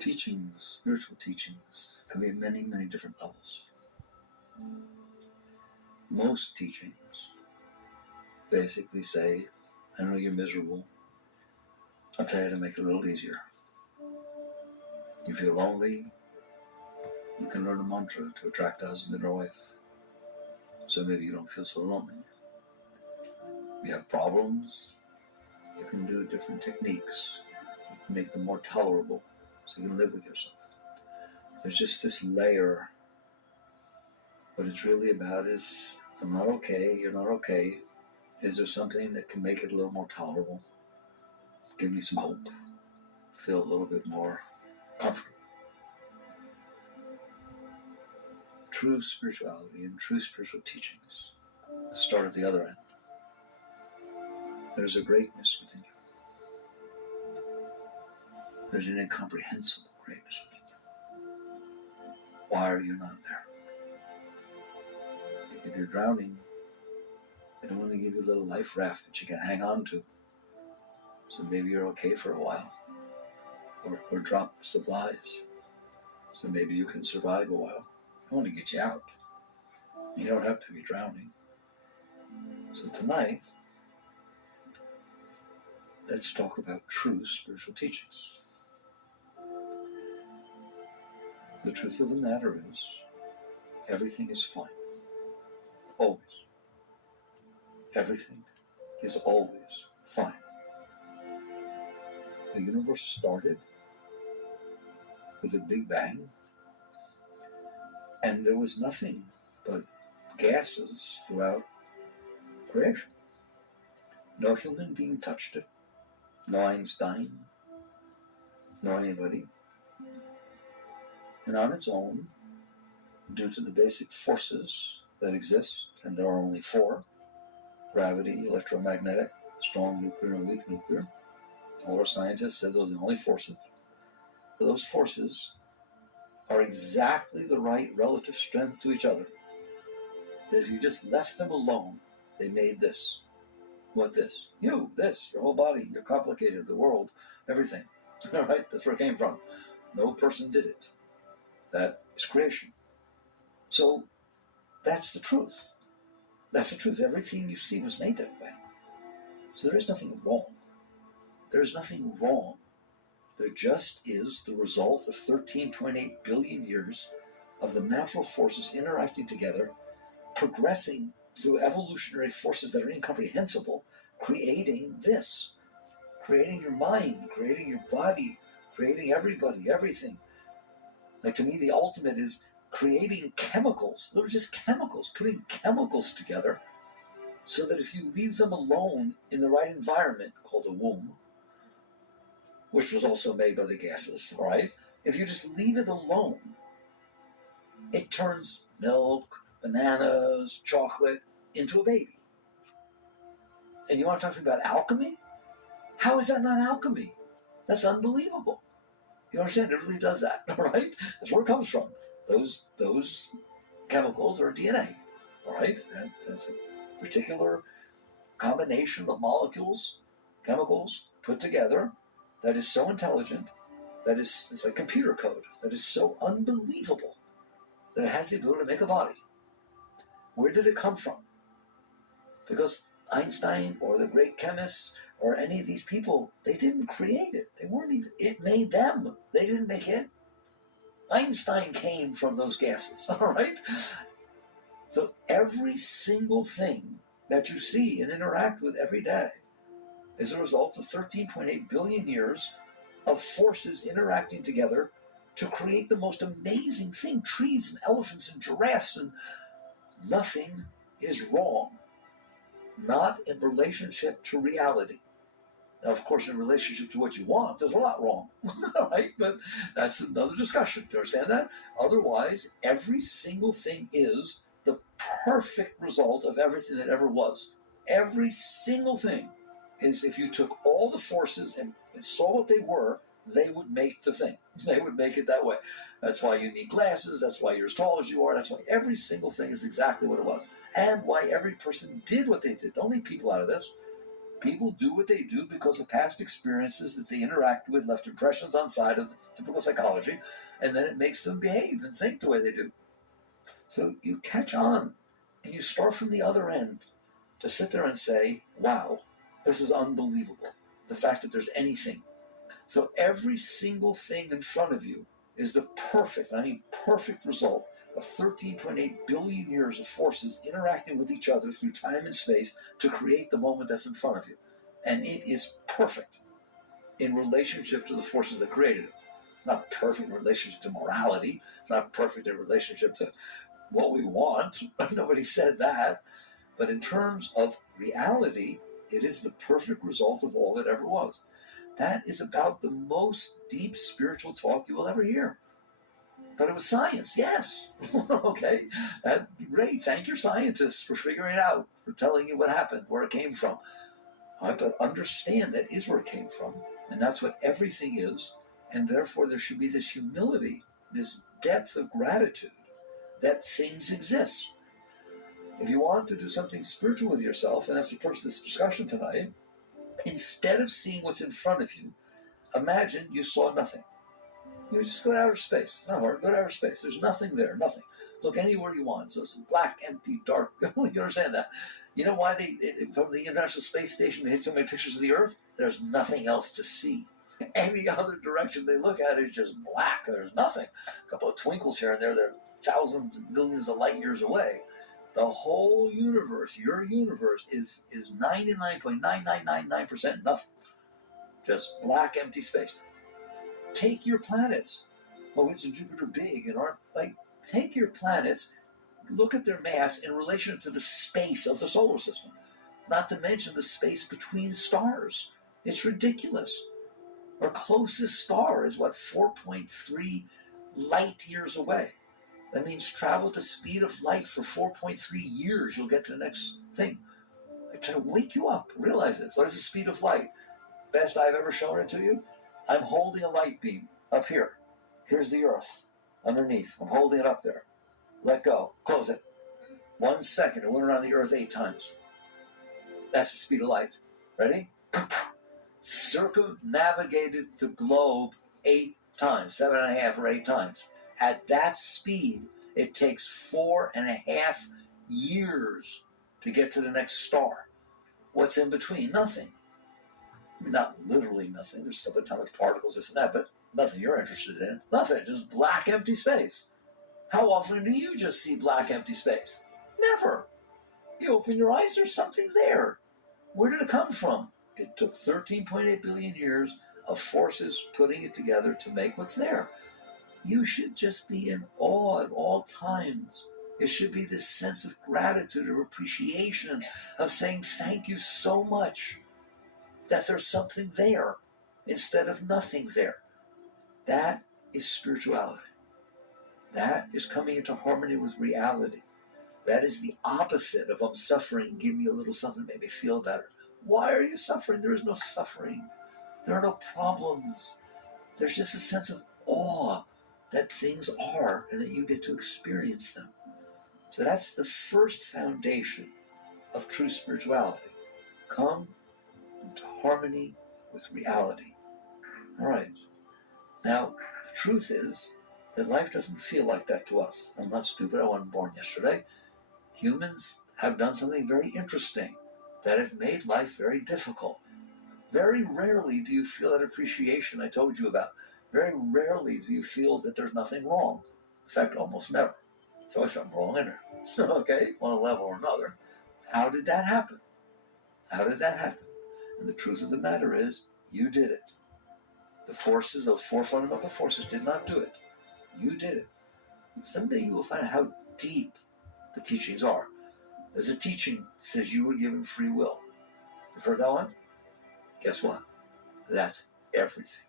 Teachings, spiritual teachings, can be at many, many different levels. Most teachings basically say, I know you're miserable. I'll tell you to make it a little easier. You feel lonely, you can learn a mantra to attract a husband or wife. So maybe you don't feel so lonely. You have problems, you can do different techniques to make them more tolerable so you can live with yourself. There's just this layer. What it's really about is, I'm not okay, you're not okay. Is there something that can make it a little more tolerable? Give me some hope. Feel a little bit more comfortable. True spirituality and true spiritual teachings start at the other end. There's a greatness within you. There's an incomprehensible greatness within you. Why are you not there? If you're drowning, they don't want to give you a little life raft that you can hang on to. So maybe you're okay for a while. Or drop supplies. So maybe you can survive a while. I want to get you out. You don't have to be drowning. So tonight, let's talk about true spiritual teachings. The truth of the matter is, everything is fine. Always. Everything is always fine. The universe started with a big bang, and there was nothing but gases throughout creation. No human being touched it. No Einstein, no anybody. And on its own, due to the basic forces that exist, and there are only four: gravity, electromagnetic, strong nuclear, and weak nuclear. All our scientists said those are the only forces. But those forces are exactly the right relative strength to each other. That if you just left them alone, they made this. What this? You, this, your whole body, you're complicated, the world, everything. All right, that's where it came from. No person did it. That is creation. So that's the truth. That's the truth. Everything you see was made that way. So there is nothing wrong. There's nothing wrong. There just is the result of 13.8 billion years of the natural forces interacting together, progressing through evolutionary forces that are incomprehensible, creating this, creating your mind, creating your body, creating everybody, everything. Like, to me, the ultimate is creating chemicals. They're just chemicals, putting chemicals together so that if you leave them alone in the right environment, called a womb, which was also made by the gases, right? If you just leave it alone, it turns milk, bananas, chocolate into a baby. And you want to talk about alchemy? How is that not alchemy? That's unbelievable. You understand? It really does that, all right? That's where it comes from. Those chemicals are DNA, all right? That's a particular combination of molecules, chemicals put together that is so intelligent, it's like computer code, that is so unbelievable that it has the ability to make a body. Where did it come from? Because Einstein or the great chemists or any of these people, they didn't create it. They weren't even, it made them. They didn't make it. Einstein came from those gases, all right? So every single thing that you see and interact with every day is a result of 13.8 billion years of forces interacting together to create the most amazing thing, trees and elephants and giraffes, and nothing is wrong. Not in relationship to reality. Now, of course, in relationship to what you want, there's a lot wrong, right? But that's another discussion. Do you understand that? Otherwise, every single thing is the perfect result of everything that ever was. Every single thing is, if you took all the forces and saw what they were, they would make the thing. They would make it that way. That's why you need glasses. That's why you're as tall as you are. That's why every single thing is exactly what it was. And why every person did what they did. Don't leave people out of this. People do what they do because of past experiences that they interact with, left impressions on side of typical psychology, and then it makes them behave and think the way they do. So you catch on, and you start from the other end to sit there and say, wow, this is unbelievable. The fact that there's anything. So every single thing in front of you is the perfect, I mean perfect result of 13.8 billion years of forces interacting with each other through time and space to create the moment that's in front of you. And it is perfect in relationship to the forces that created it. It's not perfect in relationship to morality. It's not perfect in relationship to what we want. Nobody said that. But in terms of reality, it is the perfect result of all that ever was. That is about the most deep spiritual talk you will ever hear. But it was science, yes. Okay, that's great. Thank your scientists for figuring it out, for telling you what happened, where it came from. But understand that is where it came from, and that's what everything is, and therefore there should be this humility, this depth of gratitude that things exist. If you want to do something spiritual with yourself, and that's the purpose of this discussion tonight, instead of seeing what's in front of you, imagine you saw nothing. You just go to outer space. It's not hard. Go to outer space. There's nothing there. Nothing. Look anywhere you want. So it's black, empty, dark. You understand that? You know why from the International Space Station, they hit so many pictures of the Earth? There's nothing else to see. Any other direction they look at is just black. There's nothing. A couple of twinkles here and there. They're thousands and millions of light years away. The whole universe, your universe, is 99.9999% nothing. Just black, empty space. Take your planets. Oh, isn't Jupiter big? And take your planets, look at their mass in relation to the space of the solar system. Not to mention the space between stars. It's ridiculous. Our closest star is 4.3 light years away. That means travel at the speed of light for 4.3 years. You'll get to the next thing. I try to wake you up. Realize this. What is the speed of light? Best I've ever shown it to you. I'm holding a light beam up here. Here's the Earth underneath. I'm holding it up there. Let go. Close it. 1 second. It went around the Earth 8 times. That's the speed of light. Ready? Circumnavigated the globe 8 times. 7.5 or 8 times. At that speed, it takes 4.5 years to get to the next star. What's in between? Nothing. Not literally nothing. There's subatomic particles, this and that, but nothing you're interested in. Nothing. Just black, empty space. How often do you just see black, empty space? Never. You open your eyes, there's something there. Where did it come from? It took 13.8 billion years of forces putting it together to make what's there. You should just be in awe at all times. It should be this sense of gratitude or appreciation of saying thank you so much that there's something there instead of nothing there. That is spirituality. That is coming into harmony with reality. That is the opposite of I'm suffering, give me a little something, make me feel better. Why are you suffering? There is no suffering. There are no problems. There's just a sense of awe that things are and that you get to experience them. So that's the first foundation of true spirituality. Come into harmony with reality. All right. Now, the truth is that life doesn't feel like that to us. I'm not stupid. I wasn't born yesterday. Humans have done something very interesting that have made life very difficult. Very rarely do you feel that appreciation I told you about. Very rarely do you feel that there's nothing wrong. In fact, almost never. There's always something wrong in there. Okay, on a level or another. How did that happen? How did that happen? And the truth of the matter is, you did it. The forces, those 4 fundamental forces, did not do it. You did it. Someday you will find out how deep the teachings are. There's a teaching that says you were given free will. You've heard that one? Guess what? That's everything.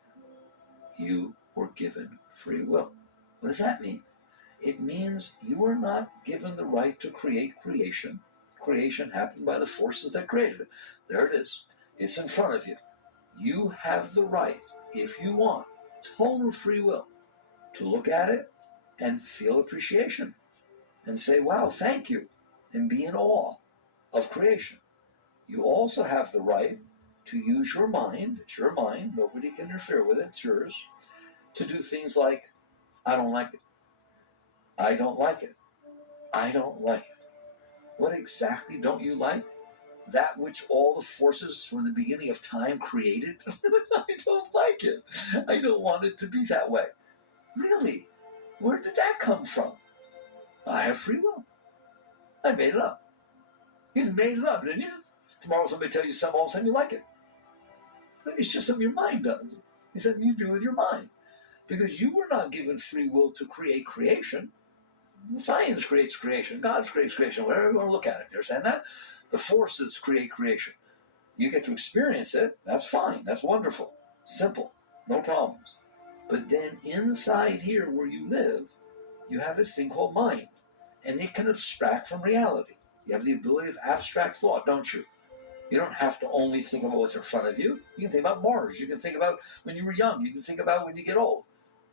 You were given free will. What does that mean? It means you are not given the right to create creation. Creation happened by the forces that created it. There it is. It's in front of you. You have the right, if you want, total free will, to look at it and feel appreciation and say, wow, thank you, and be in awe of creation. You also have the right to use your mind, it's your mind, nobody can interfere with it, it's yours, to do things like, I don't like it. I don't like it. I don't like it. What exactly don't you like? That which all the forces from the beginning of time created? I don't like it. I don't want it to be that way. Really? Where did that come from? I have free will. I made it up. You made it up, didn't you? Tomorrow somebody tells you something, all of a sudden you like it. But it's just something your mind does. It's something you do with your mind. Because you were not given free will to create creation. Science creates creation. God creates creation. Whatever you want to look at it. You understand that? The forces create creation. You get to experience it. That's fine. That's wonderful. Simple. No problems. But then inside here where you live, you have this thing called mind. And it can abstract from reality. You have the ability of abstract thought, don't you? You don't have to only think about what's in front of you. You can think about Mars. You can think about when you were young. You can think about when you get old.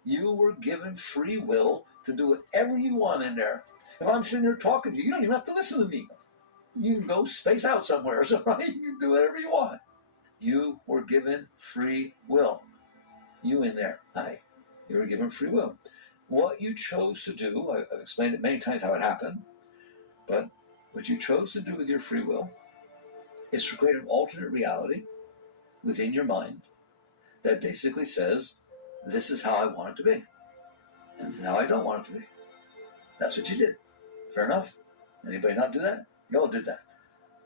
You were given free will to do whatever you want in there. If I'm sitting here talking to you, you don't even have to listen to me. You can go space out somewhere, so right? You can do whatever you want. You were given free will. You in there. Hi. You were given free will. What you chose to do, I've explained it many times how it happened, but what you chose to do with your free will is to create an alternate reality within your mind that basically says, this is how I want it to be, and this is how I don't want it to be. That's what you did. Fair enough? Anybody not do that? You all did that.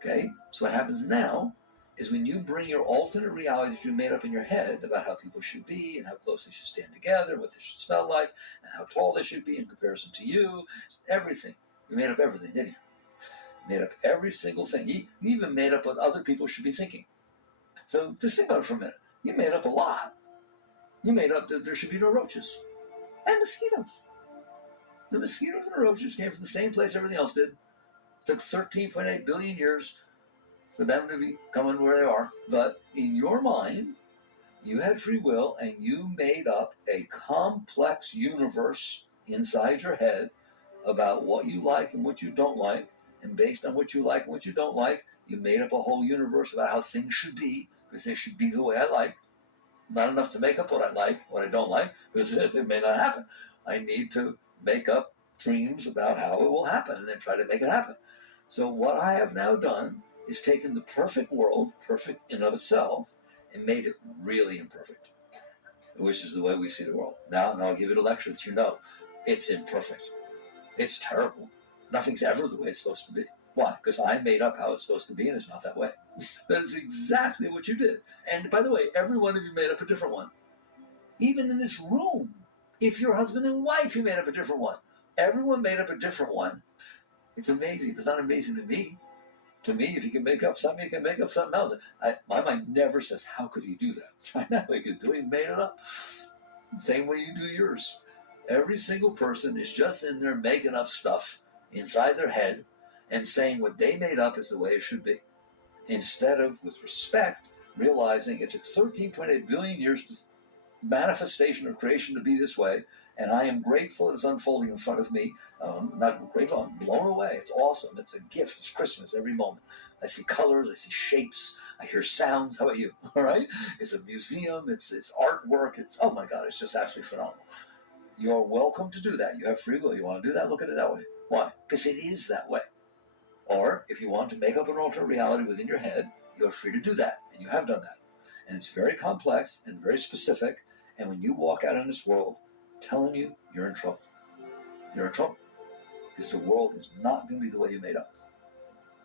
Okay? So what happens now is when you bring your alternate realities you made up in your head about how people should be and how close they should stand together, what they should smell like, and how tall they should be in comparison to you, everything. You made up everything, didn't you? You made up every single thing. You even made up what other people should be thinking. So just think about it for a minute. You made up a lot. You made up that there should be no roaches. And mosquitoes. The mosquitoes and the roaches came from the same place everything else did. It took 13.8 billion years for them to be coming where they are. But in your mind, you had free will and you made up a complex universe inside your head about what you like and what you don't like. And based on what you like and what you don't like, you made up a whole universe about how things should be, because they should be the way I like. Not enough to make up what I like, what I don't like, because it may not happen. I need to make up dreams about how it will happen and then try to make it happen. So what I have now done is taken the perfect world, perfect in and of itself, and made it really imperfect, which is the way we see the world. Now I'll give it a lecture that you know it's imperfect. It's terrible. Nothing's ever the way it's supposed to be. Why? Because I made up how it's supposed to be and it's not that way. That is exactly what you did. And by the way, every one of you made up a different one. Even in this room, if you're husband and wife, you made up a different one. Everyone made up a different one. It's amazing. It's not amazing to me. To me, if you can make up something, you can make up something else. My mind never says, how could he do that? I know he could do it. He made it up. Same way you do yours. Every single person is just in there making up stuff inside their head and saying what they made up is the way it should be. Instead of, with respect, realizing it took 13.8 billion years to manifestation of creation to be this way, and I am grateful it's unfolding in front of me. Not grateful, I'm blown away. It's awesome. It's a gift. It's Christmas every moment. I see colors, I see shapes, I hear sounds. How about you? All right? It's a museum, it's artwork, it's, oh my God, it's just absolutely phenomenal. You're welcome to do that. You have free will. You want to do that? Look at it that way. Why? Because it is that way. Or if you want to make up an alternate reality within your head, you're free to do that. And you have done that. And it's very complex and very specific. And when you walk out in this world, I'm telling you, you're in trouble. You're in trouble. Because the world is not going to be the way you made up.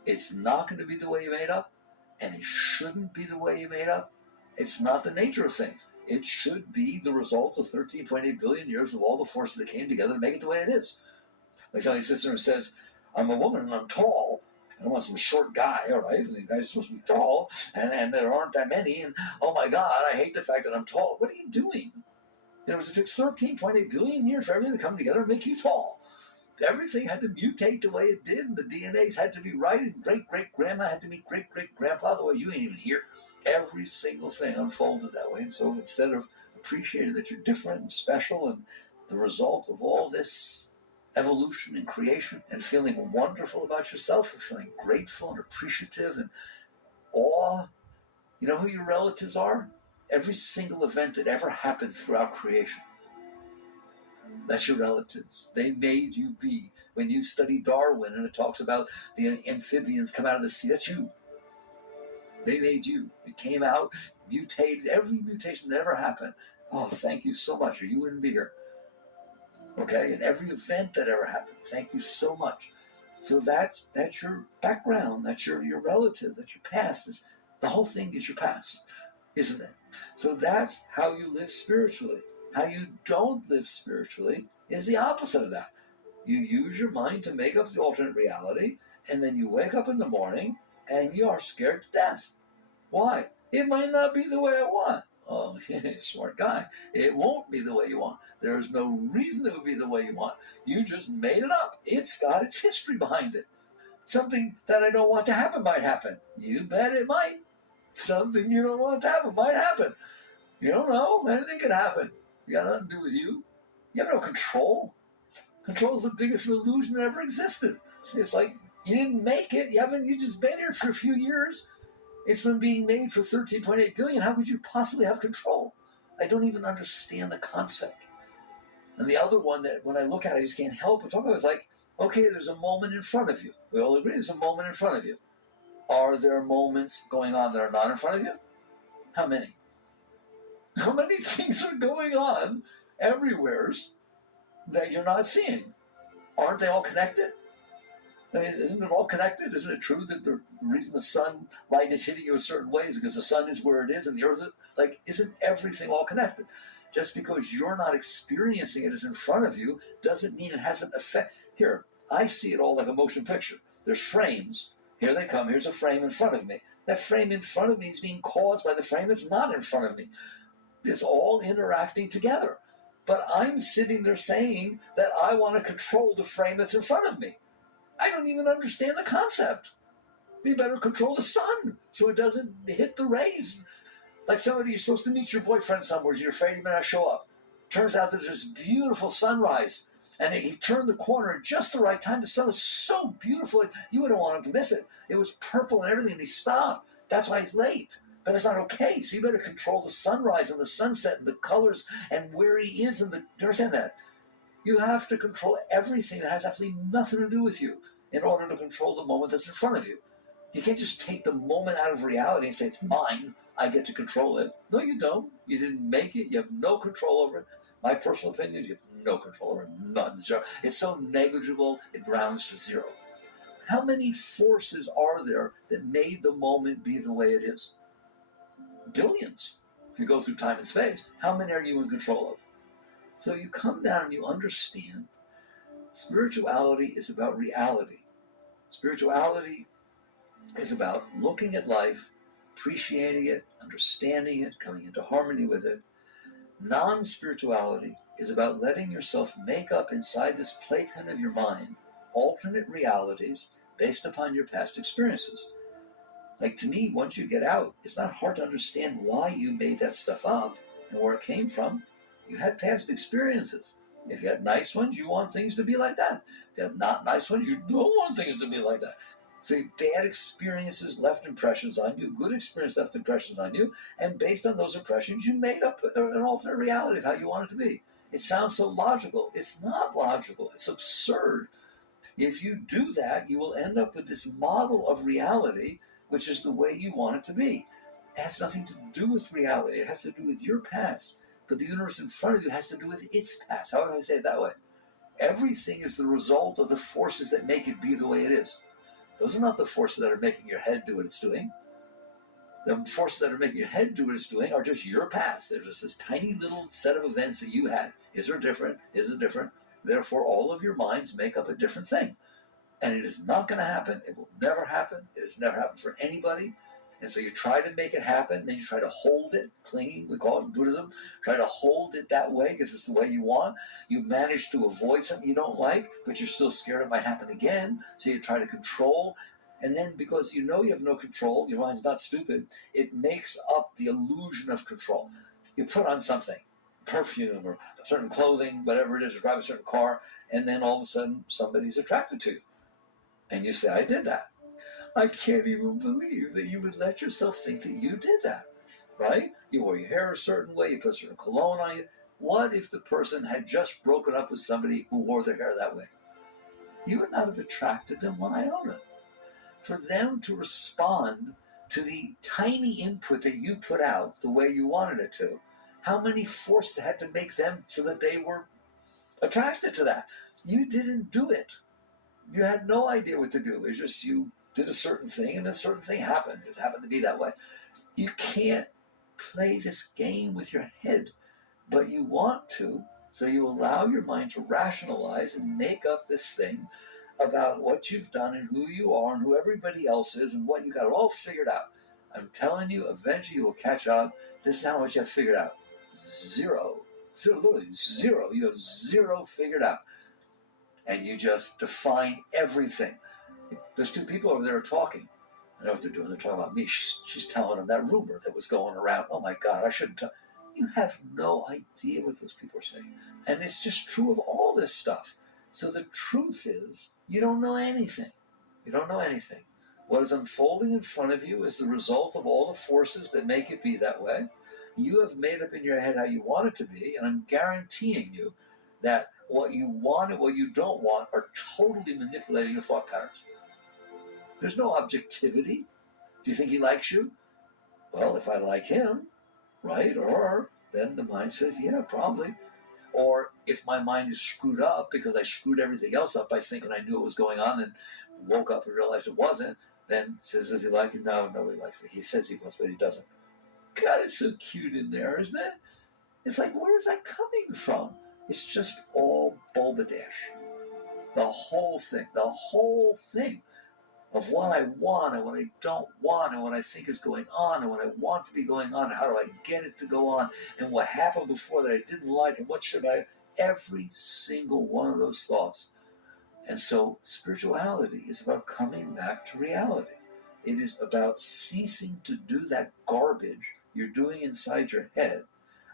It's not going to be the way you made up. And it shouldn't be the way you made up. It's not the nature of things. It should be the result of 13.8 billion years of all the forces that came together to make it the way it is. Like somebody sits there and says, I'm a woman and I'm tall. I don't want some short guy, all right? And the guy's supposed to be tall, and there aren't that many. And oh my God, I hate the fact that I'm tall. What are you doing? It took 13.8 billion years for everything to come together and make you tall. Everything had to mutate the way it did, and the DNAs had to be right, and great-great-grandma had to meet great-great-grandpa, the way you ain't even here. Every single thing unfolded that way. And so instead of appreciating that you're different and special and the result of all this evolution and creation and feeling wonderful about yourself and feeling grateful and appreciative and awe You know who your relatives are? Every single event that ever happened throughout creation. That's your relatives. They made you be. When you study Darwin and it talks about the amphibians come out of the sea, that's you. They made you. It came out, mutated, every mutation that ever happened. Oh, thank you so much, or you wouldn't be here. Okay? And every event that ever happened, thank you so much. So that's your background, that's your relatives, that's your past. The whole thing is your past, isn't it? So that's how you live spiritually. How you don't live spiritually is the opposite of that. You use your mind to make up the alternate reality, and then you wake up in the morning and you are scared to death. Why? It might not be the way I want. Oh, smart guy. It won't be the way you want. There's no reason it would be the way you want. You just made it up. It's got its history behind it. Something that I don't want to happen might happen. You bet it might. Something you don't want to happen might happen. You don't know. Anything can happen. You got nothing to do with you. You have no control. Control is the biggest illusion that ever existed. It's like you didn't make it. You just been here for a few years. It's been being made for 13.8 billion. How could you possibly have control? I don't even understand the concept. And the other one that when I look at it, I just can't help but talk about it. It's like, okay, there's a moment in front of you. We all agree there's a moment in front of you. Are there moments going on that are not in front of you? How many? How many things are going on everywhere that you're not seeing? Aren't they all connected? I mean, isn't it all connected? Isn't it true that the reason the sunlight is hitting you a certain way is because the sun is where it is and the earth is? Like, isn't everything all connected? Just because you're not experiencing it as in front of you doesn't mean it hasn't affect. Here, I see it all like a motion picture. There's frames. Here they come. Here's a frame in front of me. That frame in front of me is being caused by the frame that's not in front of me. It's all interacting together. But I'm sitting there saying that I want to control the frame that's in front of me. I don't even understand the concept. You better control the sun so it doesn't hit the rays. Like somebody, you're supposed to meet your boyfriend somewhere, you're afraid he may not show up. Turns out that there's this beautiful sunrise, and he turned the corner at just the right time. The sun was so beautiful, you wouldn't want him to miss it. It was purple and everything, and he stopped. That's why he's late. But it's not okay, so you better control the sunrise and the sunset and the colors and where he is. You understand that? You have to control everything that has absolutely nothing to do with you in order to control the moment that's in front of you. You can't just take the moment out of reality and say, it's mine, I get to control it. No, you don't. You didn't make it. You have no control over it. My personal opinion is you have no control over it. None. Zero. It's so negligible, it rounds to zero. How many forces are there that made the moment be the way it is? Billions. If you go through time and space, how many are you in control of? So you come down and you understand spirituality is about reality. Spirituality is about looking at life, appreciating it, understanding it, coming into harmony with it. Non-spirituality is about letting yourself make up inside this playpen of your mind alternate realities based upon your past experiences. Like, to me, once you get out, it's not hard to understand why you made that stuff up and where it came from. You had past experiences. If you had nice ones, you want things to be like that. If you had not nice ones, you don't want things to be like that. So bad experiences left impressions on you, good experience left impressions on you, and based on those impressions, you made up an alternate reality of how you want it to be. It sounds so logical. It's not logical. It's absurd. If you do that, you will end up with this model of reality, which is the way you want it to be. It has nothing to do with reality. It has to do with your past. But the universe in front of you has to do with its past. How do I say it that way? Everything is the result of the forces that make it be the way it is. Those are not the forces that are making your head do what it's doing. The forces that are making your head do what it's doing are just your past. There's just this tiny little set of events that you had. Is it different? Is it different? Therefore, all of your minds make up a different thing. And it is not going to happen. It will never happen. It has never happened for anybody. And so you try to make it happen, then you try to hold it, clinging, we call it in Buddhism, try to hold it that way because it's the way you want. You manage to avoid something you don't like, but you're still scared it might happen again, so you try to control. And then because you know you have no control, your mind's not stupid, it makes up the illusion of control. You put on something, perfume or certain clothing, whatever it is, or drive a certain car, and then all of a sudden somebody's attracted to you. And you say, I did that. I can't even believe that you would let yourself think that you did that, right? You wore your hair a certain way, you put a certain cologne on you. What if the person had just broken up with somebody who wore their hair that way? You would not have attracted them one iota. For them to respond to the tiny input that you put out the way you wanted it to, how many forces had to make them so that they were attracted to that? You didn't do it. You had no idea what to do. It's just you did a certain thing and a certain thing happened. It happened to be that way. You can't play this game with your head, but you want to, so you allow your mind to rationalize and make up this thing about what you've done and who you are and who everybody else is and what you got it all figured out. I'm telling you, eventually you will catch up. This is how much you have figured out. Zero. So literally zero. You have zero figured out. And you just define everything. There's two people over there talking. I know what they're doing. They're talking about me. She's telling them that rumor that was going around. Oh my God, I shouldn't tell. You have no idea what those people are saying. And it's just true of all this stuff. So the truth is, you don't know anything. You don't know anything. What is unfolding in front of you is the result of all the forces that make it be that way. You have made up in your head how you want it to be, and I'm guaranteeing you that what you want and what you don't want are totally manipulating your thought patterns. There's no objectivity. Do you think he likes you? Well, if I like him, right, or her, then the mind says, yeah, probably. Or if my mind is screwed up because I screwed everything else up by thinking I knew what was going on and woke up and realized it wasn't, then says, does he like you? No, nobody likes me. He says he wants, but he doesn't. God, it's so cute in there, isn't it? It's like, where is that coming from? It's just all balderdash. The whole thing of what I want and what I don't want and what I think is going on and what I want to be going on and how do I get it to go on and what happened before that I didn't like and what should I, every single one of those thoughts. And so spirituality is about coming back to reality. It is about ceasing to do that garbage you're doing inside your head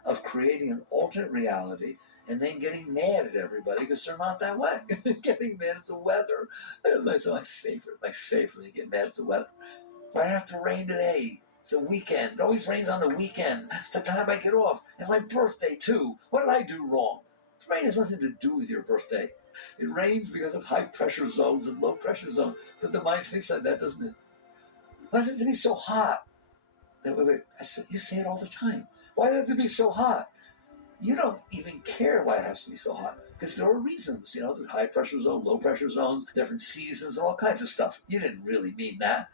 of creating an alternate reality and then getting mad at everybody because they're not that way. Getting mad at the weather. That's my favorite. My favorite, you get mad at the weather. Why have to rain today? It's a weekend. It always rains on the weekend. It's the time I get off. It's my birthday, too. What did I do wrong? Rain has nothing to do with your birthday. It rains because of high pressure zones and low pressure zones. But the mind thinks like that, doesn't it? Why does it have to be so hot? I said, you say it all the time. Why does it have to be so hot? You don't even care why it has to be so hot because there are reasons, the high pressure zone, low pressure zones, different seasons, and all kinds of stuff. You didn't really mean that.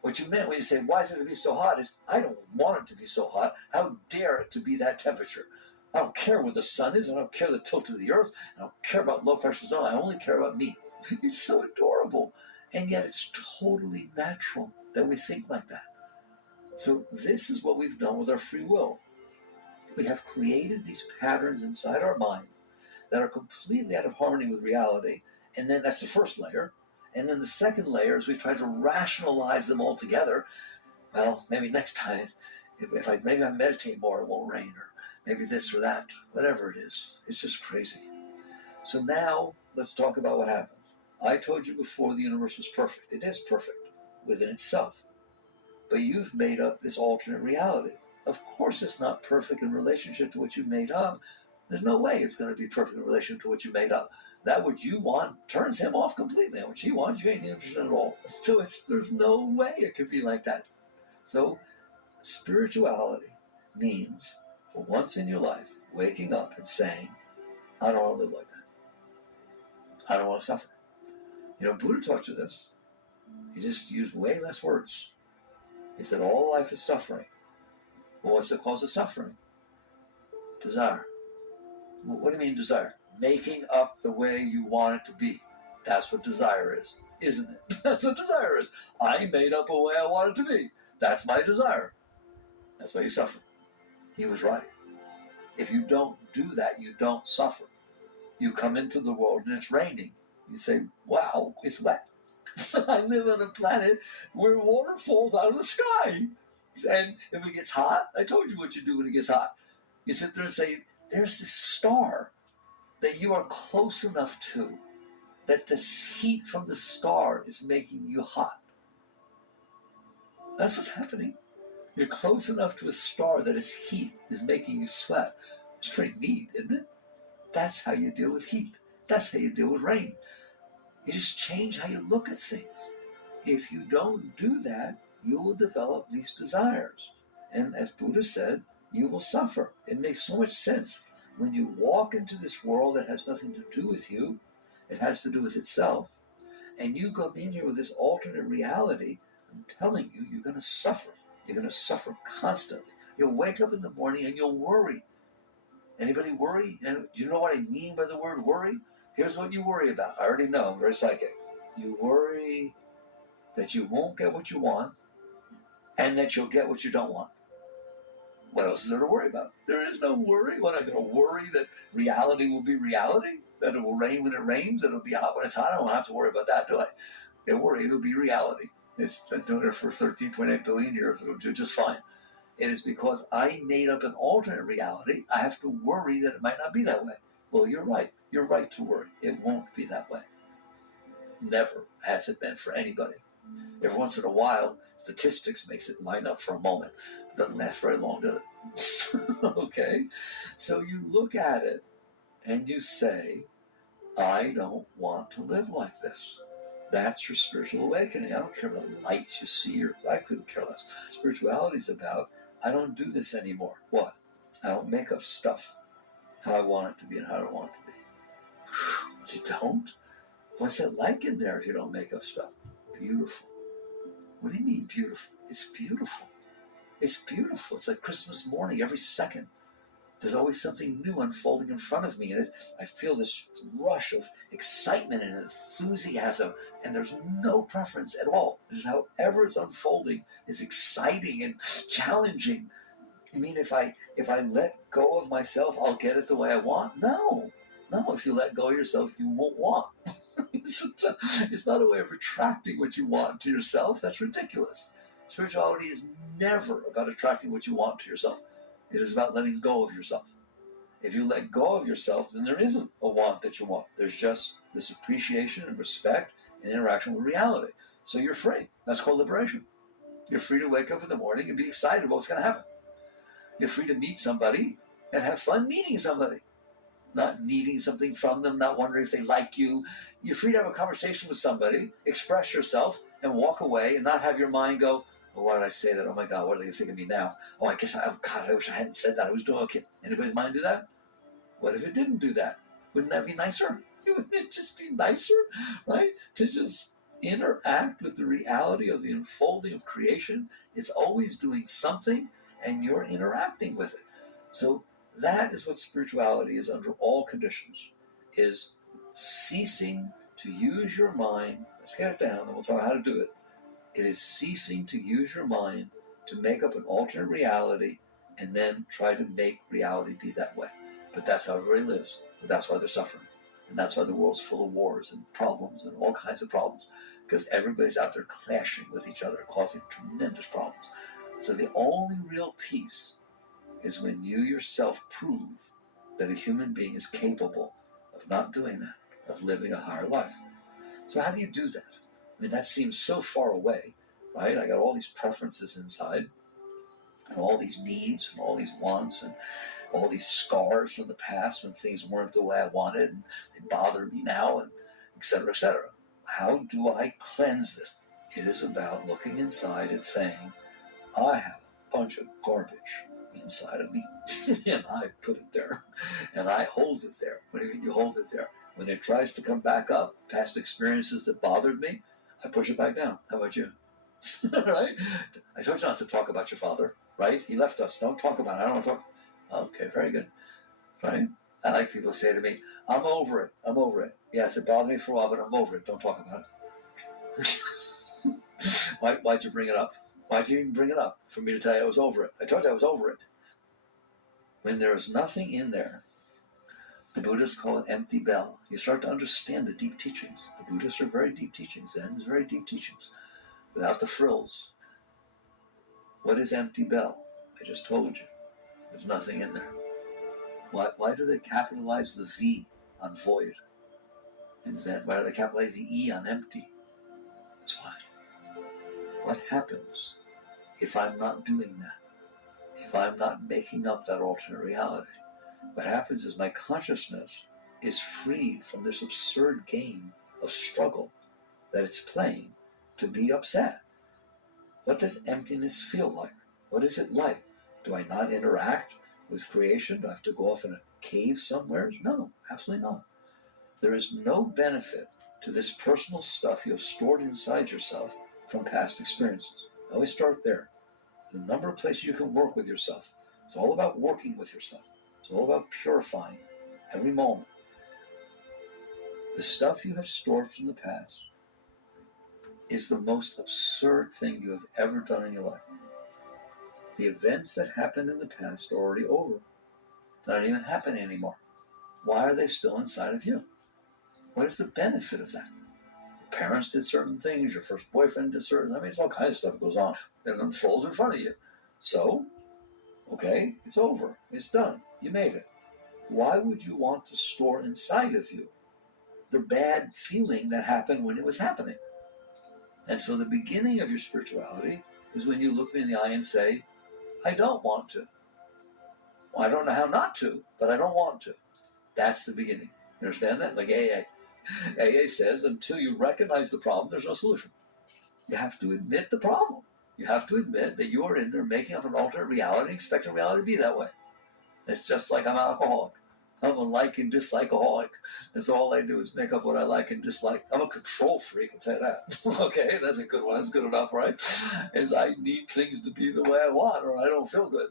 What you meant when you say, why is it to be so hot, is I don't want it to be so hot. How dare it to be that temperature? I don't care where the sun is. I don't care the tilt of the earth. I don't care about low pressure zone. I only care about me. It's so adorable. And yet it's totally natural that we think like that. So this is what we've done with our free will. We have created these patterns inside our mind that are completely out of harmony with reality. And then that's the first layer. And then the second layer is we try to rationalize them all together. Well, maybe next time, maybe I meditate more, it won't rain, or maybe this or that, whatever it is. It's just crazy. So now let's talk about what happens. I told you before the universe was perfect. It is perfect within itself. But you've made up this alternate reality. Of course it's not perfect in relationship to what you made up. There's no way it's going to be perfect in relation to what you made up. That what you want turns him off completely. And what she wants, you ain't interested at all. So there's no way it could be like that. So spirituality means, for once in your life, waking up and saying, I don't want to live like that. I don't want to suffer. Buddha taught you this. He just used way less words. He said all life is suffering. Well, what's the cause of suffering? Desire. What do you mean desire? Making up the way you want it to be. That's what desire is, isn't it? That's what desire is. I made up a way I want it to be. That's my desire. That's why you suffer. He was right. If you don't do that, you don't suffer. You come into the world and it's raining. You say, wow, it's wet. I live on a planet where water falls out of the sky. And if it gets hot, I told you what you do when it gets hot. You sit there and say, there's this star that you are close enough to, that the heat from the star is making you hot. That's what's happening. You're close enough to a star that its heat is making you sweat. It's pretty neat, isn't it? That's how you deal with heat. That's how you deal with rain. You just change how you look at things. If you don't do that, you will develop these desires. And as Buddha said, you will suffer. It makes so much sense. When you walk into this world that has nothing to do with you, it has to do with itself, and you come in here with this alternate reality, I'm telling you, you're going to suffer. You're going to suffer constantly. You'll wake up in the morning and you'll worry. Anybody worry? And you know what I mean by the word worry? Here's what you worry about. I already know, I'm very psychic. You worry that you won't get what you want and that you'll get what you don't want. What else is there to worry about? There is no worry. What, am I going to worry that reality will be reality? That it will rain when it rains? That it'll be hot when it's hot? I don't have to worry about that, do I? Don't worry, it'll be reality. It's been doing it for 13.8 billion years. It'll do just fine. It is because I made up an alternate reality. I have to worry that it might not be that way. Well, you're right. You're right to worry. It won't be that way. Never has it been for anybody. Every once in a while, statistics makes it line up for a moment. It doesn't last very long, does it? Okay? So you look at it and you say, I don't want to live like this. That's your spiritual awakening. I don't care what lights you see, or I couldn't care less. Spirituality is about, I don't do this anymore. What? I don't make up stuff how I want it to be and how I don't want it to be. You don't? What's it like in there if you don't make up stuff? Beautiful. What do you mean beautiful? It's beautiful. It's beautiful. It's like Christmas morning every second. There's always something new unfolding in front of me, and I feel this rush of excitement and enthusiasm, and there's no preference at all. Just however it's unfolding is exciting and challenging. You mean if I let go of myself, I'll get it the way I want? No. If you let go of yourself, you won't want. It's not a way of attracting what you want to yourself. That's ridiculous. Spirituality is never about attracting what you want to yourself. It is about letting go of yourself. If you let go of yourself, then there isn't a want that you want. There's just this appreciation and respect and interaction with reality. So you're free. That's called liberation. You're free to wake up in the morning and be excited about what's going to happen. You're free to meet somebody and have fun meeting somebody. Not needing something from them, not wondering if they like you. You're free to have a conversation with somebody, express yourself, and walk away and not have your mind go, oh, why did I say that? Oh my God, what are they going to think of me now? Oh, I wish I hadn't said that. I was doing okay. Anybody's mind do that? What if it didn't do that? Wouldn't that be nicer? Wouldn't it just be nicer, right? To just interact with the reality of the unfolding of creation. It's always doing something, and you're interacting with it. So that is what spirituality is under all conditions, is ceasing to use your mind. Let's get it down, and we'll talk how to do it. It is ceasing to use your mind to make up an alternate reality and then try to make reality be that way. But that's how everybody lives. But that's why they're suffering. And that's why the world's full of wars and problems and all kinds of problems. Because everybody's out there clashing with each other, causing tremendous problems. So the only real peace is when you yourself prove that a human being is capable of not doing that, of living a higher life. So how do you do that? I mean, that seems so far away, right? I got all these preferences inside, and all these needs, and all these wants, and all these scars from the past when things weren't the way I wanted, and they bother me now, and et cetera, et cetera. How do I cleanse this? It is about looking inside and saying, I have a bunch of garbage inside of me, and I put it there, and I hold it there. What do you mean you hold it there? When it tries to come back up, past experiences that bothered me, I push it back down. How about you? Right? I told you not to talk about your father, right? He left us. Don't talk about it. I don't want to talk. Okay, very good. Right? I like people say to me, I'm over it. I'm over it. Yes, it bothered me for a while, but I'm over it. Don't talk about it. Why'd you bring it up? Why'd you even bring it up? For me to tell you I was over it. I told you I was over it. When there is nothing in there, the Buddhists call it empty bell. You start to understand the deep teachings. The Buddhists are very deep teachings. Zen is very deep teachings. Without the frills. What is empty bell? I just told you. There's nothing in there. Why do they capitalize the V on void in Zen? Why do they capitalize the E on empty? That's why. What happens if I'm not doing that, if I'm not making up that alternate reality. What happens is my consciousness is freed from this absurd game of struggle that it's playing to be upset. What does emptiness feel like? What is it like? Do I not interact with creation? Do I have to go off in a cave somewhere? No, absolutely not. There is no benefit to this personal stuff you have stored inside yourself from past experiences. I always start there. There's a number of places you can work with yourself. It's all about working with yourself. It's all about purifying every moment. The stuff you have stored from the past is the most absurd thing you have ever done in your life. The events that happened in the past are already over. They're not even happening anymore. Why are they still inside of you? What is the benefit of that? Your parents did certain things, your first boyfriend did certain, all kinds of stuff goes on and unfolds in front of you. So, okay, it's over. It's done. You made it. Why would you want to store inside of you the bad feeling that happened when it was happening? And so the beginning of your spirituality is when you look me in the eye and say, I don't want to. Well, I don't know how not to, but I don't want to. That's the beginning. You understand that? Like AA. AA says, until you recognize the problem, there's no solution. You have to admit the problem. You have to admit that you are in there making up an alternate reality and expecting reality to be that way. It's just like I'm an alcoholic. I'm a like and dislike-aholic. That's all I do is make up what I like and dislike. I'm a control freak, I'll tell you that. Okay, that's a good one. That's good enough, right? Is I need things to be the way I want or I don't feel good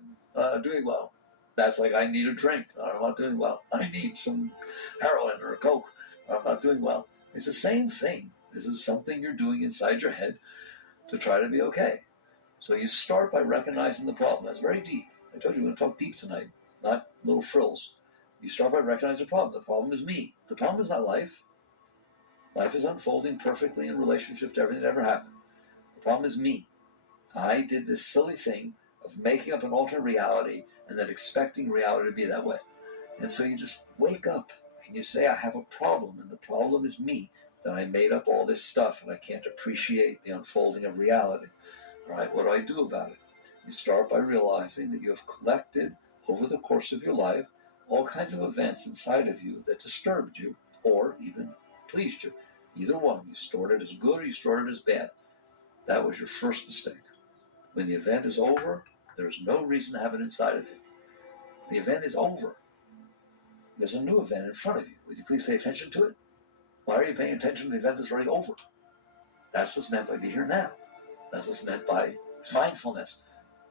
doing well. That's like I need a drink or I'm not doing well. I need some heroin or a Coke or I'm not doing well. It's the same thing. This is something you're doing inside your head to try to be okay. So you start by recognizing the problem. That's very deep. I told you we're going to talk deep tonight, not little frills. You start by recognizing the problem. The problem is me. The problem is not life. Life is unfolding perfectly in relationship to everything that ever happened. The problem is me. I did this silly thing of making up an alternate reality and then expecting reality to be that way. And so you just wake up and you say, I have a problem, and the problem is me, that I made up all this stuff and I can't appreciate the unfolding of reality. All right, what do I do about it? You start by realizing that you have collected over the course of your life all kinds of events inside of you that disturbed you or even pleased you. Either one. You stored it as good or you stored it as bad. That was your first mistake. When the event is over, there's no reason to have it inside of you. The event is over. There's a new event in front of you. Would you please pay attention to it? Why are you paying attention to the event that's already over? That's what's meant by be here now. That's what's meant by mindfulness,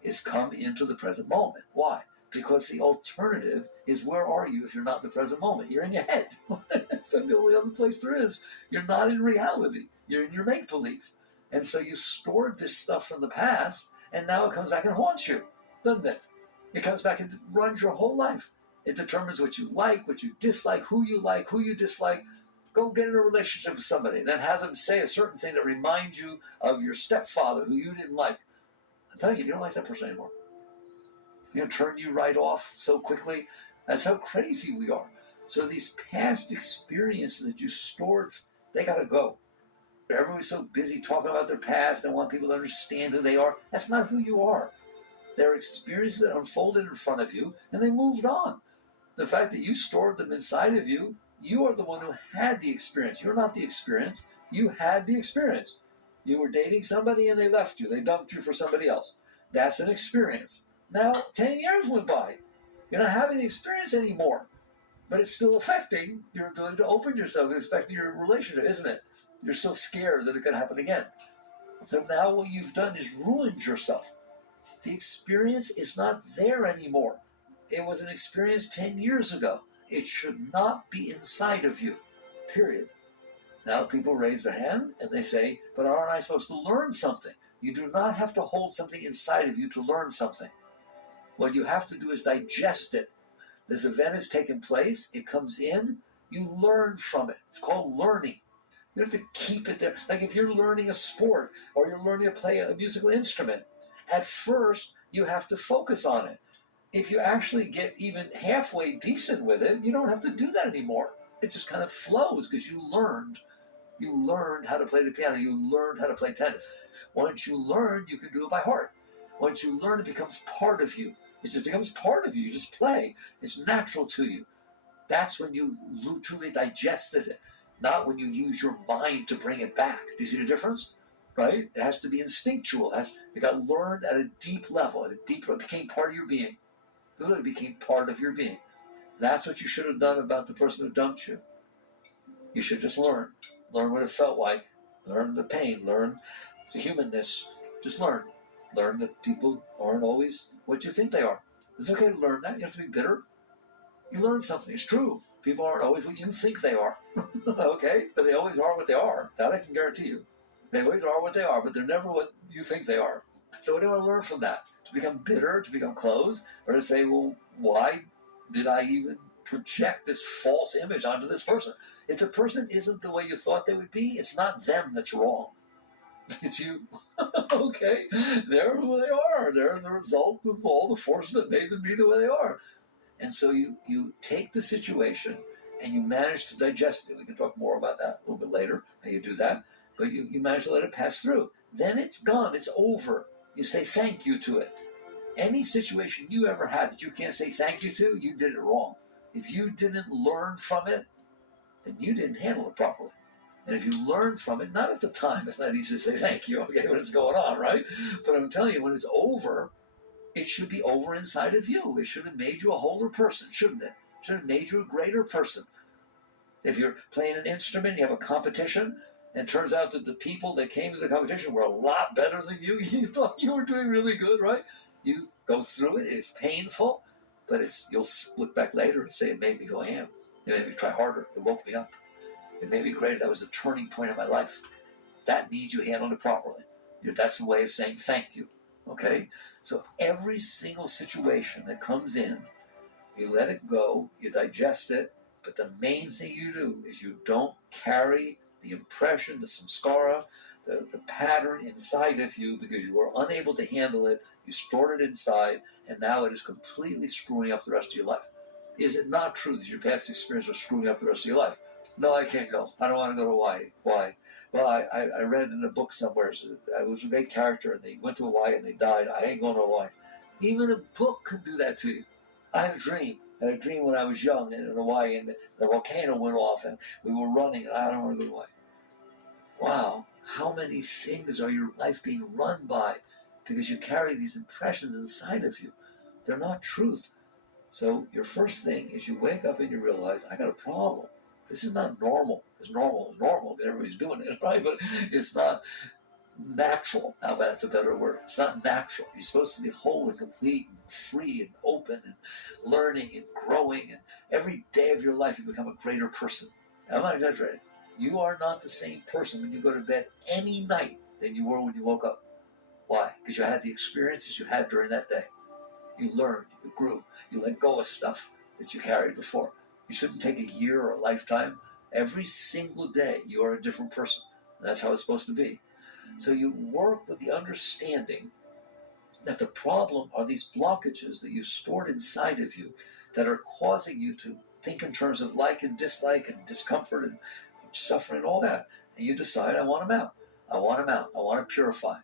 is come into the present moment. Why? Because the alternative is, where are you if you're not in the present moment? You're in your head. That's the only other place there is. You're not in reality. You're in your make-believe. And so you stored this stuff from the past, and now it comes back and haunts you, doesn't it? It comes back and runs your whole life. It determines what you like, what you dislike, who you dislike. Go get in a relationship with somebody, and then have them say a certain thing that reminds you of your stepfather who you didn't like. I'm telling you, you don't like that person anymore. Turn you right off so quickly. That's how crazy we are. So these past experiences that you stored, they got to go. Everybody's so busy talking about their past and want people to understand who they are. That's not who you are. They're experiences that unfolded in front of you, and they moved on. The fact that you stored them inside of you, you are the one who had the experience. You're not the experience. You had the experience. You were dating somebody and they left you. They dumped you for somebody else. That's an experience. Now, 10 years went by. You're not having the experience anymore. But it's still affecting your ability to open yourself. It's affecting your relationship, isn't it? You're so scared that it could happen again. So now what you've done is ruined yourself. The experience is not there anymore. It was an experience 10 years ago. It should not be inside of you, period. Now people raise their hand and they say, but aren't I supposed to learn something? You do not have to hold something inside of you to learn something. What you have to do is digest it. This event has taken place. It comes in. You learn from it. It's called learning. You have to keep it there. Like if you're learning a sport or you're learning to play a musical instrument, at first you have to focus on it. If you actually get even halfway decent with it, you don't have to do that anymore. It just kind of flows because you learned how to play the piano. You learned how to play tennis. Once you learn, you can do it by heart. Once you learn, it becomes part of you. It just becomes part of you. You just play. It's natural to you. That's when you truly digested it, not when you use your mind to bring it back. Do you see the difference? Right? It has to be instinctual. It got learned at a deep level. It became part of your being. It really became part of your being. That's what you should have done about the person who dumped you. You should just learn. Learn what it felt like. Learn the pain. Learn the humanness. Just learn. Learn that people aren't always what you think they are. It's okay to learn that. You have to be bitter. You learn something. It's true. People aren't always what you think they are. Okay? But they always are what they are. That I can guarantee you. They always are what they are, but they're never what you think they are. So what do you want to learn from that? To become bitter, to become closed, or to say, well, why did I even project this false image onto this person? If the person isn't the way you thought they would be, it's not them that's wrong. It's you. Okay? They're who they are. They're the result of all the forces that made them be the way they are. And so you take the situation and you manage to digest it. We can talk more about that a little bit later, how you do that. But you manage to let it pass through. Then it's gone. It's over. You say thank you to it. Any situation you ever had that you can't say thank you to, you did it wrong. If you didn't learn from it, then you didn't handle it properly. And if you learn from it, not at the time, it's not easy to say thank you, okay, when it's going on, right? But I'm telling you, when it's over, it should be over inside of you. It should have made you a wholer person, shouldn't it? It should have made you a greater person. If you're playing an instrument, you have a competition, and it turns out that the people that came to the competition were a lot better than you. You thought you were doing really good, right? You go through it. It's painful, but you'll look back later and say, it made me who I am. It made me try harder. It woke me up. It made me greater. That was the turning point of my life. That means you handled it properly. That's the way of saying thank you. Okay? So every single situation that comes in, you let it go, you digest it, but the main thing you do is you don't carry the impression, the samskara, the pattern inside of you because you were unable to handle it, you stored it inside, and now it is completely screwing up the rest of your life. Is it not true that your past experience was screwing up the rest of your life? No, I can't go. I don't want to go to Hawaii. Why? Well, I read in a book somewhere, so I was a great character, and they went to Hawaii and they died. I ain't going to Hawaii. Even a book can do that to you. I had a dream. I had a dream when I was young in Hawaii, and the volcano went off, and we were running, and I don't want to go to Hawaii. Wow, how many things are your life being run by because you carry these impressions inside of you? They're not truth. So your first thing is you wake up and you realize, I got a problem. This is not normal. It's normal. Everybody's doing it, right? But it's not natural. How about that's a better word? It's not natural. You're supposed to be whole and complete and free and open and learning and growing. And every day of your life, you become a greater person. I'm not exaggerating. You are not the same person when you go to bed any night than you were when you woke up. Why? Because you had the experiences you had during that day. You learned, you grew, you let go of stuff that you carried before. You shouldn't take a year or a lifetime. Every single day, you are a different person. And that's how it's supposed to be. So you work with the understanding that the problem are these blockages that you've stored inside of you that are causing you to think in terms of like and dislike and discomfort and suffering and all that. And you decide, I want them out. I want them out. I want to purify.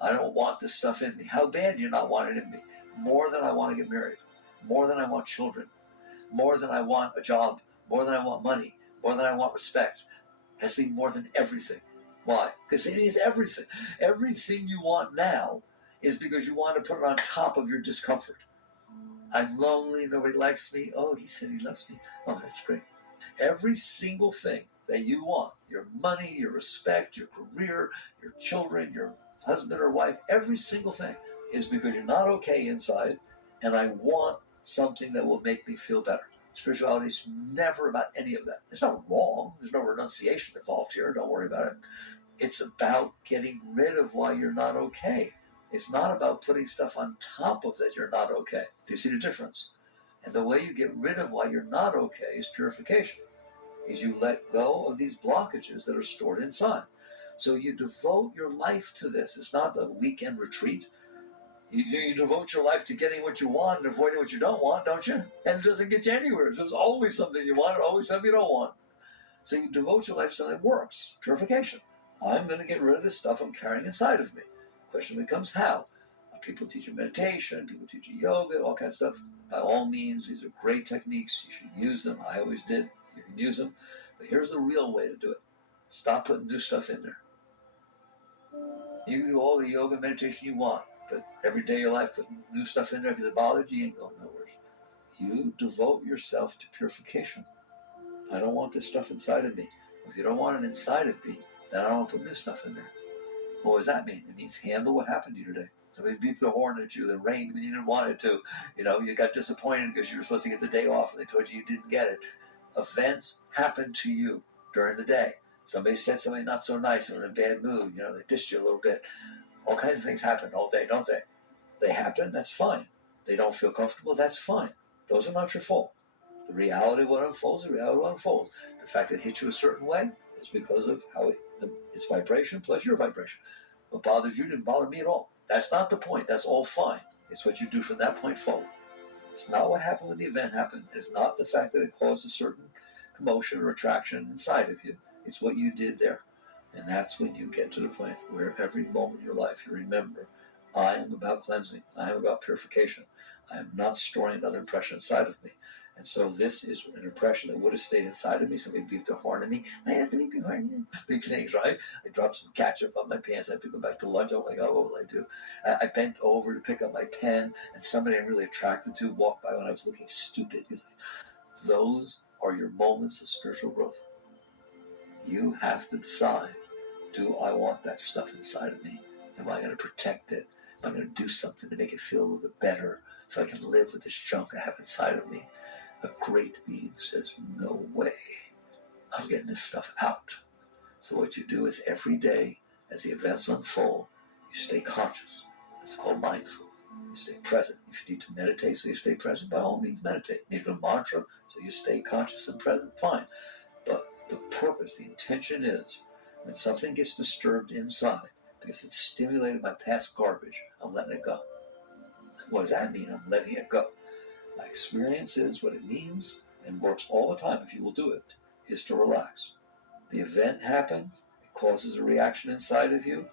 I don't want this stuff in me. How bad do you not want it in me? More than I want to get married. More than I want children. More than I want a job. More than I want money. More than I want respect. It has to be more than everything. Why? Because it is everything. Everything you want now is because you want to put it on top of your discomfort. I'm lonely, nobody likes me. Oh, he said he loves me. Oh, that's great. Every single thing that you want, your money, your respect, your career, your children, your husband or wife, every single thing is because you're not okay inside, and I want something that will make me feel better. Spirituality is never about any of that. It's not wrong. There's no renunciation involved here. Don't worry about it. It's about getting rid of why you're not okay. It's not about putting stuff on top of that you're not okay. Do you see the difference? And the way you get rid of why you're not okay is purification. Is you let go of these blockages that are stored inside. So you devote your life to this. It's not a weekend retreat. You devote your life to getting what you want and avoiding what you don't want, don't you? And it doesn't get you anywhere. There's always something you want and always something you don't want. So you devote your life to something that works. Purification. I'm going to get rid of this stuff I'm carrying inside of me. The question becomes how. People teach you meditation, people teach you yoga, all kinds of stuff. By all means, these are great techniques. You should use them. I always did. You can use them. But here's the real way to do it. Stop putting new stuff in there. You can do all the yoga meditation you want, but every day of your life putting new stuff in there because it bothers you, you ain't going nowhere. You devote yourself to purification. I don't want this stuff inside of me. If you don't want it inside of me, then I don't want to put new stuff in there. What does that mean? It means handle what happened to you today. Somebody beeped the horn at you, that rained when you didn't want it to. You got disappointed because you were supposed to get the day off and they told you didn't get it. Events happen to you during the day. Somebody said something not so nice or in a bad mood. They dissed you a little bit. All kinds of things happen all day, don't they? They happen, that's fine. They don't feel comfortable, that's fine. Those are not your fault. The reality of what unfolds, the reality of what unfolds. The fact that it hits you a certain way is because of how it's vibration plus your vibration. What bothers you didn't bother me at all. That's not the point. That's all fine. It's what you do from that point forward. It's not what happened when the event happened. It's not the fact that it caused a certain commotion or attraction inside of you. It's what you did there. And that's when you get to the point where every moment in your life you remember, I am about cleansing. I am about purification. I am not storing another impression inside of me. And so this is an impression that would have stayed inside of me. Somebody beeped the horn at me. I have to beep your horn. Big things, right? I dropped some ketchup on my pants. I have to go back to lunch. I'm like, oh, what will I do? I bent over to pick up my pen, and somebody I'm really attracted to walked by when I was looking stupid. Those are your moments of spiritual growth. You have to decide, do I want that stuff inside of me? Am I going to protect it? Am I going to do something to make it feel a little bit better so I can live with this junk I have inside of me? A great being says, no way, I'm getting this stuff out. So what you do is every day, as the events unfold, you stay conscious. It's called mindful. You stay present. If you need to meditate so you stay present, by all means meditate. You need a mantra so you stay conscious and present, fine. But the purpose, the intention is, when something gets disturbed inside, because it's stimulated by past garbage, I'm letting it go. What does that mean? I'm letting it go. My experience is what it means, and works all the time if you will do it, is to relax. The event happened, it causes a reaction inside of you.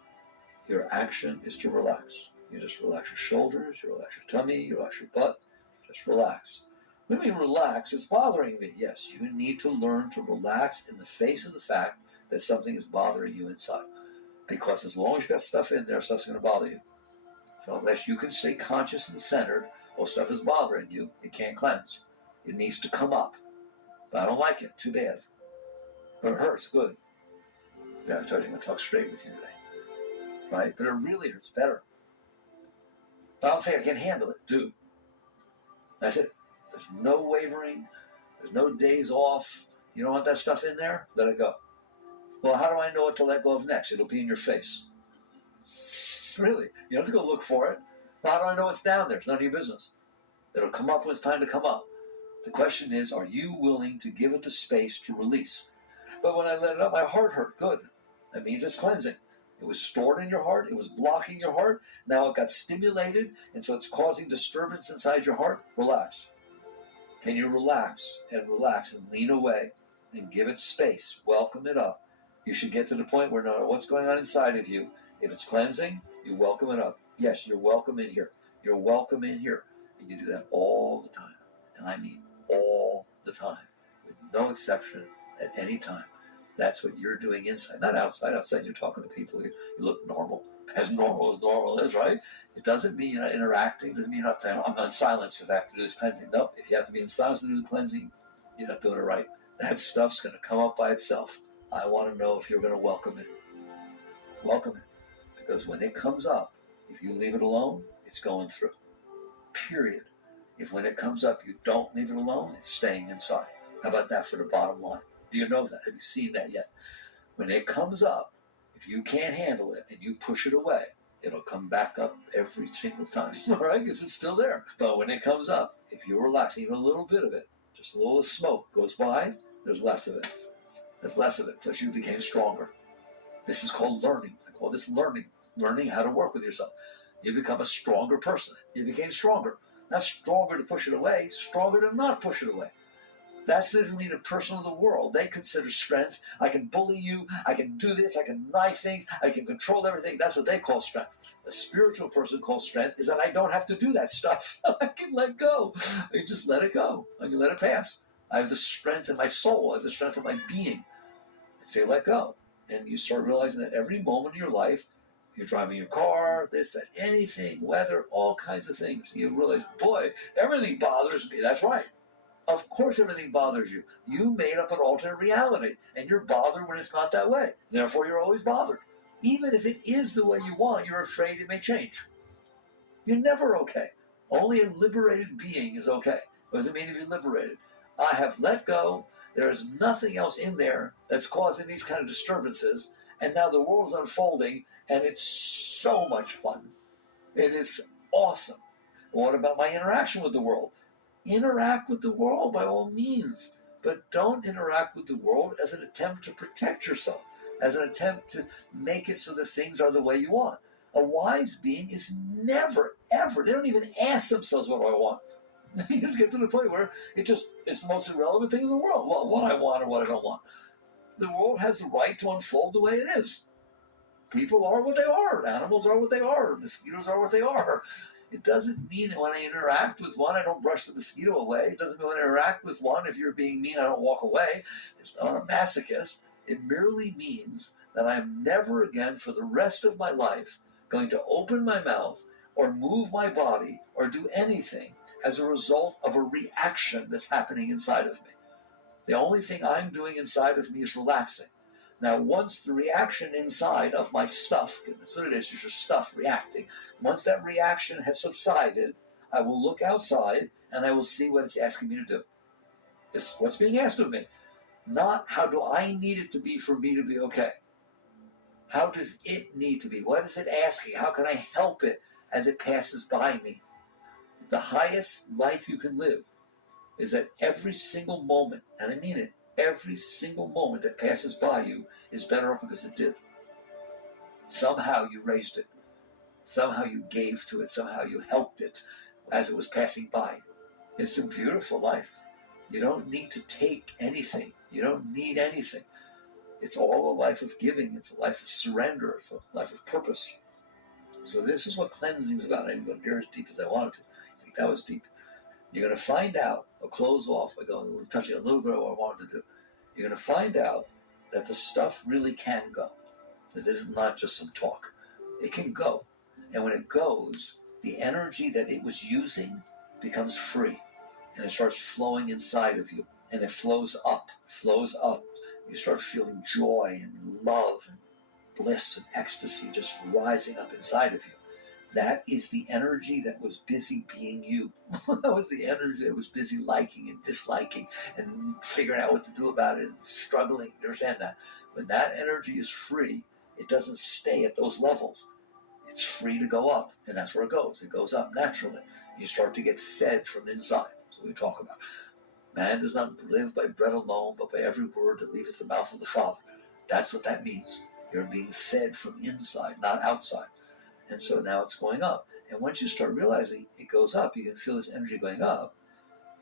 Your action is to relax. You just relax your shoulders, you relax your tummy, you relax your butt, just relax. When we relax, it's bothering me. Yes, you need to learn to relax in the face of the fact that something is bothering you inside. Because as long as you got stuff in there, stuff's going to bother you. So unless you can stay conscious and centered, while stuff is bothering you, it can't cleanse. It needs to come up. But I don't like it. Too bad. But it hurts. Good. Yeah, I told you I'm going to talk straight with you today. Right? But it really hurts better. I don't think I can handle it. Do. That's it. There's no wavering. There's no days off. You don't want that stuff in there? Let it go. Well, how do I know what to let go of next? It'll be in your face. Really. You don't have to go look for it. How do I know it's down there? It's none of your business. It'll come up when it's time to come up. The question is, are you willing to give it the space to release? But when I let it up, my heart hurt. Good. That means it's cleansing. It was stored in your heart. It was blocking your heart. Now it got stimulated, and so it's causing disturbance inside your heart. Relax. Can you relax and lean away and give it space? Welcome it up. You should get to the point where no matter what's going on inside of you, if it's cleansing, you welcome it up. Yes, you're welcome in here. You're welcome in here. And you do that all the time. And I mean all the time, with no exception, at any time. That's what you're doing inside, not outside. Outside, you're talking to people. You look normal as normal is, right? It doesn't mean you're not interacting. It doesn't mean you're not saying, I'm not in silence because I have to do this cleansing. No, if you have to be in silence to do the cleansing, you're not doing it right. That stuff's going to come up by itself. I want to know if you're going to welcome it. Welcome it. Because when it comes up, if you leave it alone, it's going through. Period. If when it comes up, you don't leave it alone, it's staying inside. How about that for the bottom line? Do you know that? Have you seen that yet? When it comes up, if you can't handle it and you push it away, it'll come back up every single time. All right? Because it's still there. But when it comes up, if you relax even a little bit of it, just a little smoke goes by, there's less of it. There's less of it because you became stronger. This is called learning. I call this learning. Learning how to work with yourself. You become a stronger person. You became stronger. Not stronger to push it away, stronger to not push it away. That's the mean a person of the world. They consider strength. I can bully you. I can do this. I can lie things. I can control everything. That's what they call strength. A spiritual person calls strength is that I don't have to do that stuff. I can let go. I can just let it go. I can let it pass. I have the strength in my soul. I have the strength of my being. I say let go. And you start realizing that every moment of your life, you're driving your car, this, that, anything, weather, all kinds of things. You realize, boy, everything bothers me. That's right. Of course everything bothers you. You made up an alternate reality, and you're bothered when it's not that way. Therefore, you're always bothered. Even if it is the way you want, you're afraid it may change. You're never okay. Only a liberated being is okay. What does it mean to be liberated? I have let go. There is nothing else in there that's causing these kind of disturbances, and now the world is unfolding, and it's so much fun. It is awesome. What about my interaction with the world? Interact with the world by all means, but don't interact with the world as an attempt to protect yourself, as an attempt to make it so that things are the way you want. A wise being is never, ever, they don't even ask themselves, what do I want? You just get to the point where it's the most irrelevant thing in the world. Well, what I want or what I don't want. The world has the right to unfold the way it is. People are what they are. Animals are what they are. Mosquitoes are what they are. It doesn't mean that when I interact with one, I don't brush the mosquito away. It doesn't mean when I interact with one, if you're being mean, I don't walk away. It's not a masochist. It merely means that I'm never again, for the rest of my life, going to open my mouth or move my body or do anything as a result of a reaction that's happening inside of me. The only thing I'm doing inside of me is relaxing. Now, once the reaction inside of my stuff, that's what it is your stuff reacting, once that reaction has subsided, I will look outside and I will see what it's asking me to do. It's what's being asked of me. Not how do I need it to be for me to be okay. How does it need to be? What is it asking? How can I help it as it passes by me? The highest life you can live is that every single moment, and I mean it, every single moment that passes by you is better off because it did. Somehow you raised it. Somehow you gave to it. Somehow you helped it as it was passing by. It's a beautiful life. You don't need to take anything. You don't need anything. It's all a life of giving. It's a life of surrender. It's a life of purpose. So this is what cleansing is about. I didn't go near as deep as I wanted to. I think that was deep. You're going to find out, I'll close off by touching a little bit of what I wanted to do. You're going to find out that the stuff really can go. That this is not just some talk. It can go. And when it goes, the energy that it was using becomes free. And it starts flowing inside of you. And it flows up, flows up. You start feeling joy and love and bliss and ecstasy just rising up inside of you. That is the energy that was busy being you. That was the energy that was busy liking and disliking and figuring out what to do about it and struggling. You understand that? When that energy is free, it doesn't stay at those levels. It's free to go up, and that's where it goes. It goes up naturally. You start to get fed from inside. That's what we talk about. Man does not live by bread alone, but by every word that leaveth the mouth of the Father. That's what that means. You're being fed from inside, not outside. And so now it's going up. And once you start realizing it goes up, you can feel this energy going up,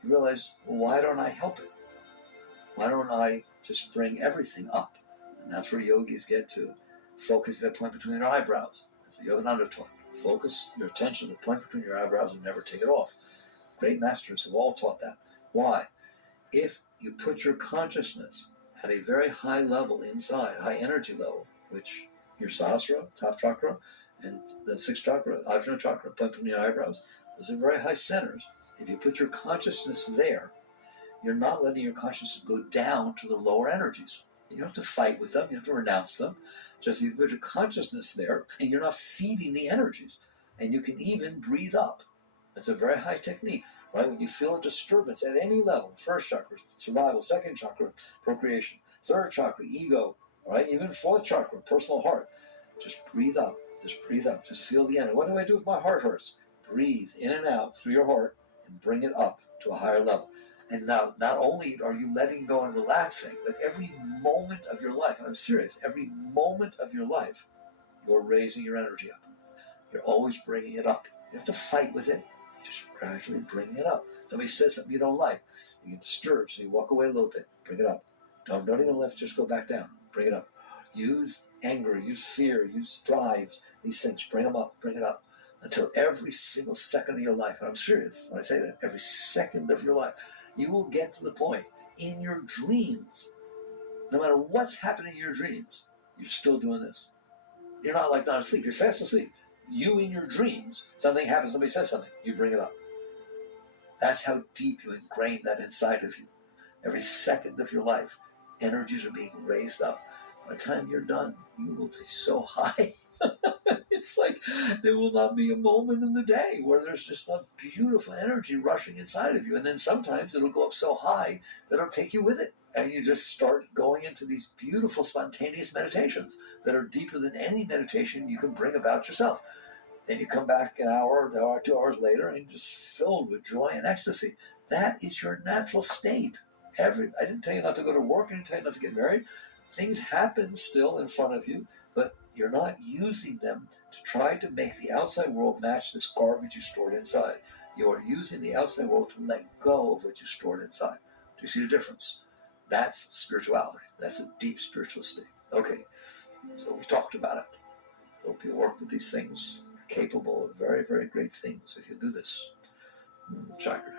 you realize, well, why don't I help it? Why don't I just bring everything up? And that's where yogis get to. Focus at that point between their eyebrows. So you have an undertone. Focus your attention at the point between your eyebrows and never take it off. Great masters have all taught that. Why? If you put your consciousness at a very high level inside, high energy level, which your sahasrara, top chakra, and the sixth chakra, Ajna chakra, point between your eyebrows, those are very high centers. If you put your consciousness there, you're not letting your consciousness go down to the lower energies. You don't have to fight with them, you have to renounce them. Just you put your consciousness there, and you're not feeding the energies. And you can even breathe up. It's a very high technique, right? When you feel a disturbance at any level, first chakra, survival, second chakra, procreation, third chakra, ego, right? Even fourth chakra, personal heart. Just breathe up. Just breathe up. Just feel the energy. What do I do if my heart hurts? Breathe in and out through your heart and bring it up to a higher level. And now, not only are you letting go and relaxing, but every moment of your life, and I'm serious, every moment of your life, you're raising your energy up. You're always bringing it up. You have to fight with it. Just gradually bring it up. Somebody says something you don't like. You get disturbed, so you walk away a little bit. Bring it up. Don't even let it just go back down. Bring it up. Use anger, use fear, use drives, these things, bring them up, bring it up, until every single second of your life, and I'm serious when I say that, every second of your life, you will get to the point in your dreams, no matter what's happening in your dreams, you're still doing this. You're not like not asleep, you're fast asleep. You in your dreams, something happens, somebody says something, you bring it up. That's how deep you ingrain that inside of you. Every second of your life, energies are being raised up. By the time you're done, you will be so high. It's like there will not be a moment in the day where there's just a beautiful energy rushing inside of you. And then sometimes it'll go up so high that it'll take you with it. And you just start going into these beautiful spontaneous meditations that are deeper than any meditation you can bring about yourself. And you come back an hour, 2 hours later, and you're just filled with joy and ecstasy. That is your natural state. I didn't tell you not to go to work. I didn't tell you not to get married. Things happen still in front of you, but you're not using them to try to make the outside world match this garbage you stored inside. You are using the outside world to let go of what you stored inside. Do you see the difference? That's spirituality. That's a deep spiritual state. Okay, so we talked about it. Hope you work with these things. You're capable of very, very great things if you do this. Chakra.